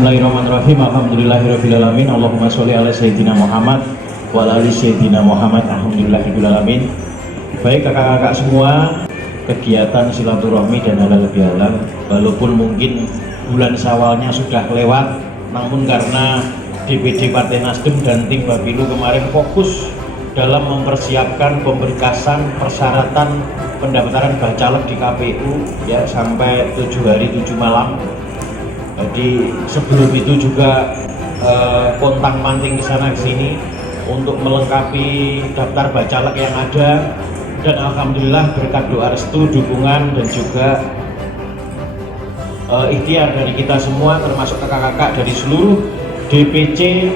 Bismillahirrahmanirrahim. Alhamdulillahirrahmanirrahim. Allahumma sholli ala sayyidina Muhammad wa ala ali sayyidina Muhammad. Alhamdulillahirrahmanirrahim. Baik kakak-kakak semua, kegiatan silaturahmi dan halal bihalal, walaupun mungkin bulan Syawalnya sudah lewat, namun karena DPD Partai Nasdem dan tim Bapilu kemarin fokus dalam mempersiapkan pemberkasan persyaratan pendaftaran bacalek di KPU ya sampai 7 hari 7 malam. Jadi sebelum itu juga pontang-panting ke sana ke sini untuk melengkapi daftar bacalek yang ada, dan alhamdulillah berkat doa restu, dukungan dan juga ikhtiar dari kita semua termasuk kakak-kakak dari seluruh DPC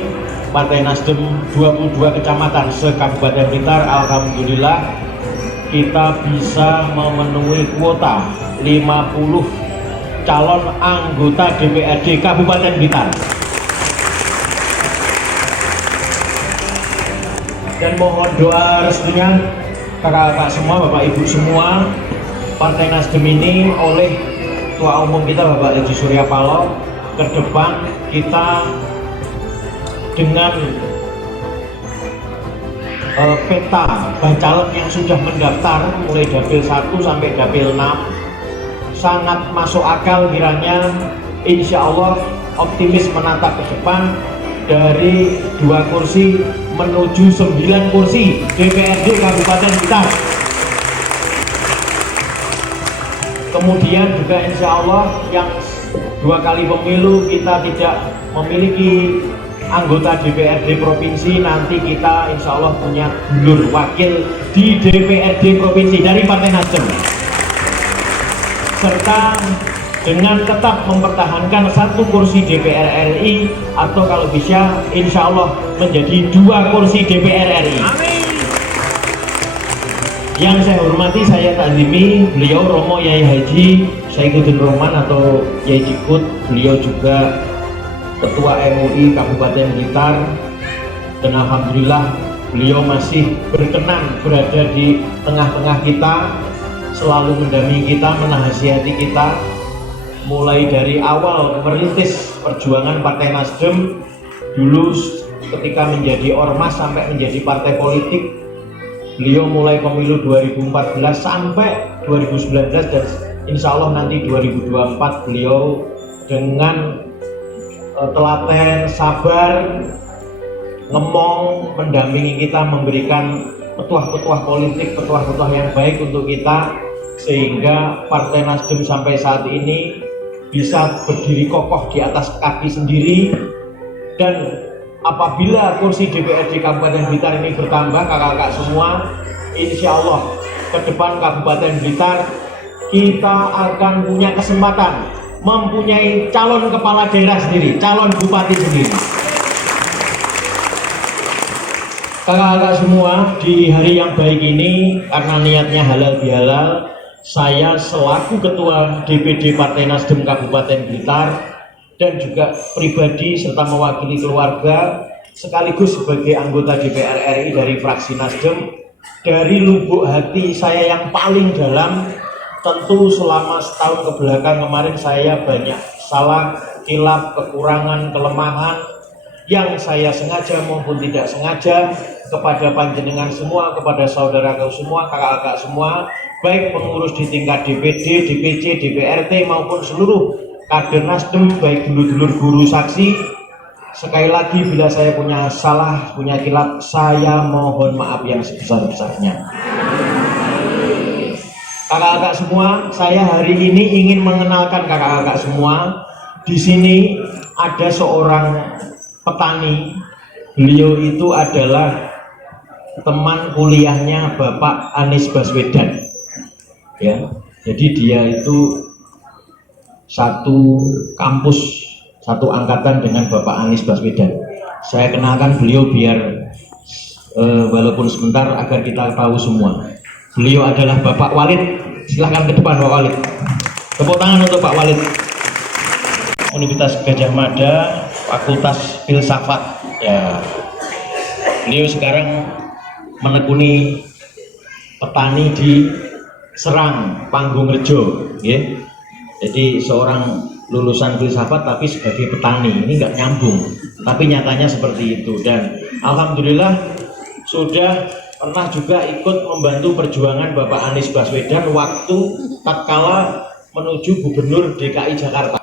Partai Nasdem 22 kecamatan se-Kabupaten Blitar, alhamdulillah kita bisa memenuhi kuota 50 calon anggota DPRD Kabupaten Blitar. Dan mohon doa restunya kakak-kakak semua, bapak ibu semua, Partai Nasdem ini oleh Ketua Umum kita Bapak Haji Surya Paloh, ke depan kita dengan peta bacalek yang sudah mendaftar mulai dapil 1 sampai dapil 6 sangat masuk akal kiranya, insya Allah optimis menatap ke depan dari 2 kursi menuju 9 kursi DPRD Kabupaten Blitar. Kemudian juga insya Allah yang 2 kali pemilu kita tidak memiliki anggota DPRD Provinsi, nanti kita insya Allah punya dulur wakil di DPRD Provinsi dari Partai Nasdem, serta dengan tetap mempertahankan 1 kursi DPR RI atau kalau bisa insya Allah menjadi 2 kursi DPR RI. Amin. Yang saya hormati, saya takzimi beliau Romo Yai Haji Saifuddin Roman atau Yai Cikut, beliau juga Ketua MUI Kabupaten Blitar, dan alhamdulillah beliau masih berkenan berada di tengah-tengah kita, selalu mendampingi kita, menasihati kita mulai dari awal merintis perjuangan Partai Nasdem dulu ketika menjadi ormas sampai menjadi partai politik. Beliau mulai pemilu 2014 sampai 2019 dan insya Allah nanti 2024 beliau dengan telaten, sabar, ngemong, mendampingi kita, memberikan petuah-petuah politik, petuah-petuah yang baik untuk kita, sehingga Partai Nasdem sampai saat ini bisa berdiri kokoh di atas kaki sendiri. Dan apabila kursi DPRD Kabupaten Blitar ini bertambah, kakak-kakak semua, insya Allah ke depan Kabupaten Blitar kita akan punya kesempatan mempunyai calon kepala daerah sendiri, calon bupati sendiri. Kakak-kakak semua, di hari yang baik ini karena niatnya halal bihalal, saya selaku Ketua DPD Partai Nasdem Kabupaten Blitar dan juga pribadi serta mewakili keluarga sekaligus sebagai anggota DPR RI dari fraksi Nasdem, dari lubuk hati saya yang paling dalam, tentu selama setahun kebelakang kemarin saya banyak salah, khilaf, kekurangan, kelemahan yang saya sengaja maupun tidak sengaja kepada panjenengan semua, kepada saudaraku semua, kakak-kakak semua, baik pengurus di tingkat DPD, DPC, DPRT maupun seluruh kader Nasdem, baik dulur-dulur guru saksi. Sekali lagi bila saya punya salah, punya khilaf, saya mohon maaf yang sebesar-besarnya. Kakak-kakak semua, saya hari ini ingin mengenalkan kakak-kakak semua. Di sini ada seorang petani. Beliau itu adalah teman kuliahnya Bapak Anies Baswedan. Ya, jadi dia itu satu kampus, satu angkatan dengan Bapak Anies Baswedan. Saya kenalkan beliau biar walaupun sebentar agar kita tahu semua. Beliau adalah Bapak Walid. Silahkan ke depan Pak Walid. Tepuk tangan untuk Pak Walid. Universitas Gajah Mada, Fakultas Filsafat. Ya, beliau sekarang menekuni petani di Serang, Panggung Rejo. Ya. Jadi seorang lulusan filsafat tapi sebagai petani. Ini nggak nyambung, tapi nyatanya seperti itu. Dan alhamdulillah sudah pernah juga ikut membantu perjuangan Bapak Anies Baswedan waktu tatkala menuju gubernur DKI Jakarta.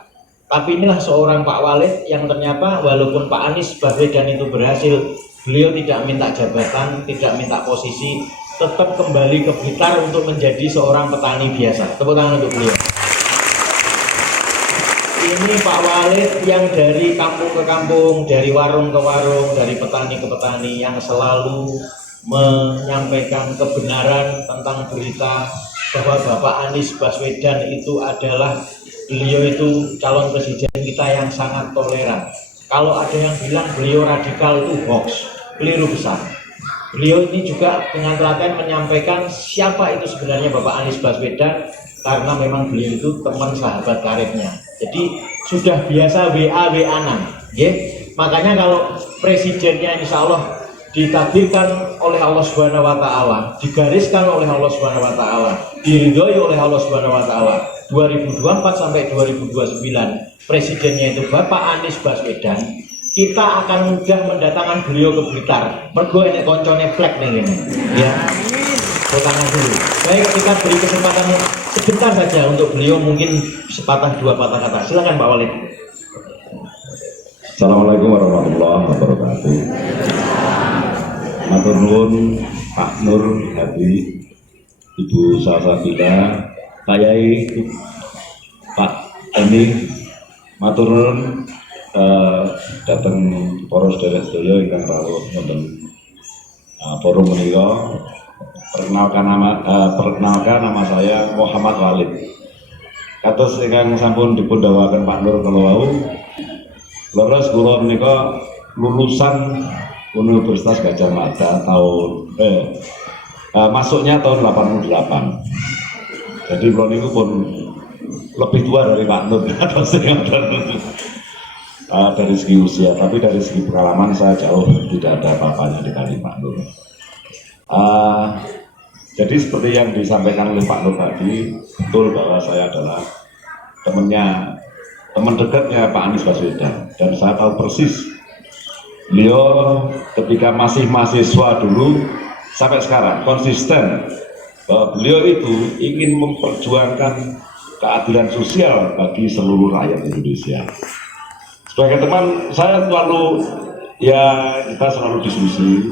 Tapi inilah seorang Pak Walid yang ternyata walaupun Pak Anies Baswedan itu berhasil, beliau tidak minta jabatan, tidak minta posisi, tetap kembali ke Blitar untuk menjadi seorang petani biasa. Tepuk tangan untuk beliau. Ini Pak Walid yang dari kampung ke kampung, dari warung ke warung, dari petani ke petani, yang selalu menyampaikan kebenaran tentang berita bahwa Bapak Anies Baswedan itu adalah, beliau itu calon presiden kita yang sangat toleran. Kalau ada yang bilang beliau radikal itu hoax, keliru besar. Beliau ini juga dengan telaten menyampaikan siapa itu sebenarnya Bapak Anies Baswedan, karena memang beliau itu teman sahabat karibnya. Jadi sudah biasa WA-WA-an, makanya kalau presidennya insya Allah ditakdirkan oleh Allah Subhanahu wa taala, digariskan oleh Allah Subhanahu wa taala, diridhoi oleh Allah Subhanahu wa taala, 2024 sampai 2029 presidennya itu Bapak Anies Baswedan, kita akan mudah mendatangkan beliau ke Blitar. Mergo enek koncone plek ning ngene. Ya. Tangan dulu. Baik, kita beri kesempatan sebentar saja untuk beliau, mungkin sepatah dua patah kata. Silakan Pak Walid. Assalamualaikum warahmatullahi wabarakatuh. Matur nuwun Pak Nur Hadi, Ibu Salsabila, Kayai, Pak Emi, matur nuwun datang poros derek sedaya ingkang rawuh wonten forum menika. Perkenalkan nama saya Muhammad Walid. Kados ingkang sampun dipun dawuhaken Pak Nur kala wau, leres kula menika lulusan Universitas Gadjah Mada tahun masuknya tahun 88. Jadi kula niku pun lebih tua dari Pak Nur dari segi usia, tapi dari segi pengalaman saya jauh tidak ada apa-apanya dibanding Pak Nur. Jadi seperti yang disampaikan oleh Pak Nur tadi, betul bahwa saya adalah teman dekatnya Pak Anies Baswedan, dan saya tahu persis beliau ketika masih mahasiswa dulu sampai sekarang konsisten bahwa beliau itu ingin memperjuangkan keadilan sosial bagi seluruh rakyat Indonesia. Sebagai teman, saya kita selalu diskusi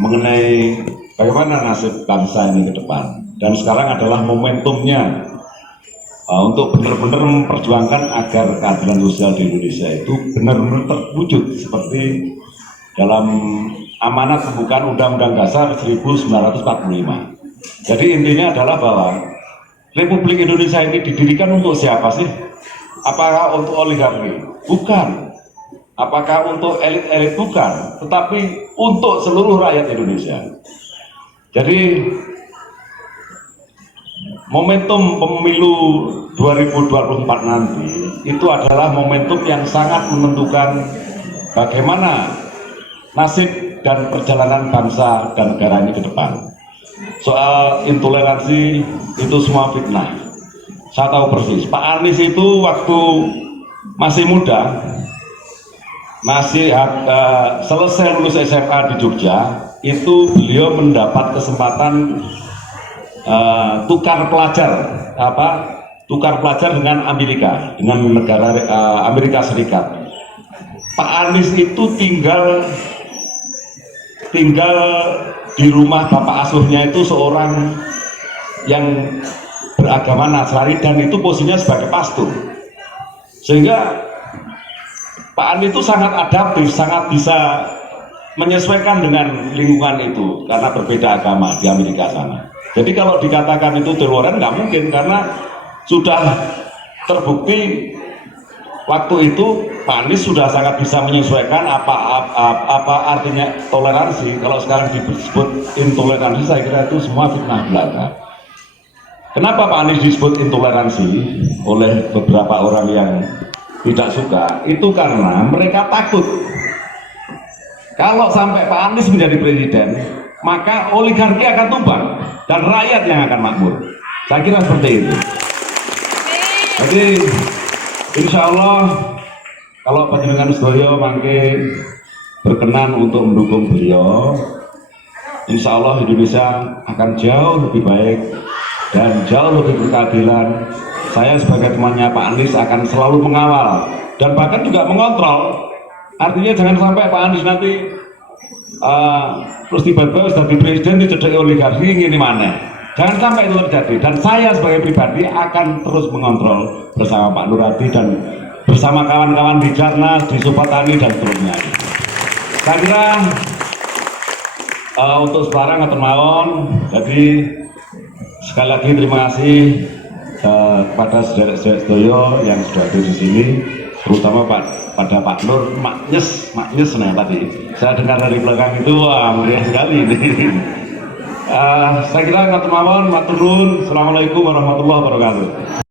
mengenai bagaimana nasib bangsa ini ke depan, dan sekarang adalah momentumnya untuk benar-benar memperjuangkan agar keadilan sosial di Indonesia itu benar-benar terwujud seperti dalam amanat pembukaan Undang-Undang Dasar 1945. Jadi intinya adalah bahwa Republik Indonesia ini didirikan untuk siapa sih? Apakah untuk oligarki? Bukan. Apakah untuk elit-elit? Bukan. Tetapi untuk seluruh rakyat Indonesia. Jadi momentum pemilu 2024 nanti itu adalah momentum yang sangat menentukan bagaimana nasib dan perjalanan bangsa dan negara ini ke depan. Soal intoleransi itu semua fitnah. Saya tahu persis, Pak Anies itu waktu masih muda, selesai lulus SMA di Jogja, itu beliau mendapat kesempatan tukar pelajar dengan Amerika, dengan negara Amerika Serikat. Pak Anies itu tinggal di rumah bapak asuhnya itu seorang yang beragama Nasrani, dan itu posisinya sebagai pastor, sehingga Pak Anies itu sangat adaptif, sangat bisa menyesuaikan dengan lingkungan itu karena berbeda agama di Amerika sana. Jadi kalau dikatakan itu toleran nggak mungkin, karena sudah terbukti waktu itu Pak Anies sudah sangat bisa menyesuaikan apa artinya toleransi. Kalau sekarang disebut intoleransi, saya kira itu semua fitnah belaka. Kenapa Pak Anies disebut intoleransi oleh beberapa orang yang tidak suka? Itu karena mereka takut kalau sampai Pak Anies menjadi presiden, maka oligarki akan tumbang dan rakyat yang akan makmur. Saya kira seperti itu. Jadi insya Allah kalau panjenengan sedaya mangke berkenan untuk mendukung beliau, insya Allah Indonesia akan jauh lebih baik dan jauh lebih berkeadilan. Saya sebagai temannya Pak Anies akan selalu mengawal dan bahkan juga mengontrol. Artinya jangan sampai Pak Anies nanti terus tiba-tiba sudah di presiden dicedeki oligarki ini mana. Jangan sampai itu terjadi. Dan saya sebagai pribadi akan terus mengontrol bersama Pak Nur Hadi dan bersama kawan-kawan di Jarnas, di Supatani dan seterusnya. Saya kira untuk sekarang atur mawon. Jadi sekali lagi terima kasih kepada saudara-saudara sedaya yang sudah ada di sini, terutama pada Pak Nur, maknyes nah tadi. Saya dengar dari belakang itu, wah meriah sekali ini. Saya kira ngatur mawon, matur nuwun. Assalamualaikum warahmatullahi wabarakatuh.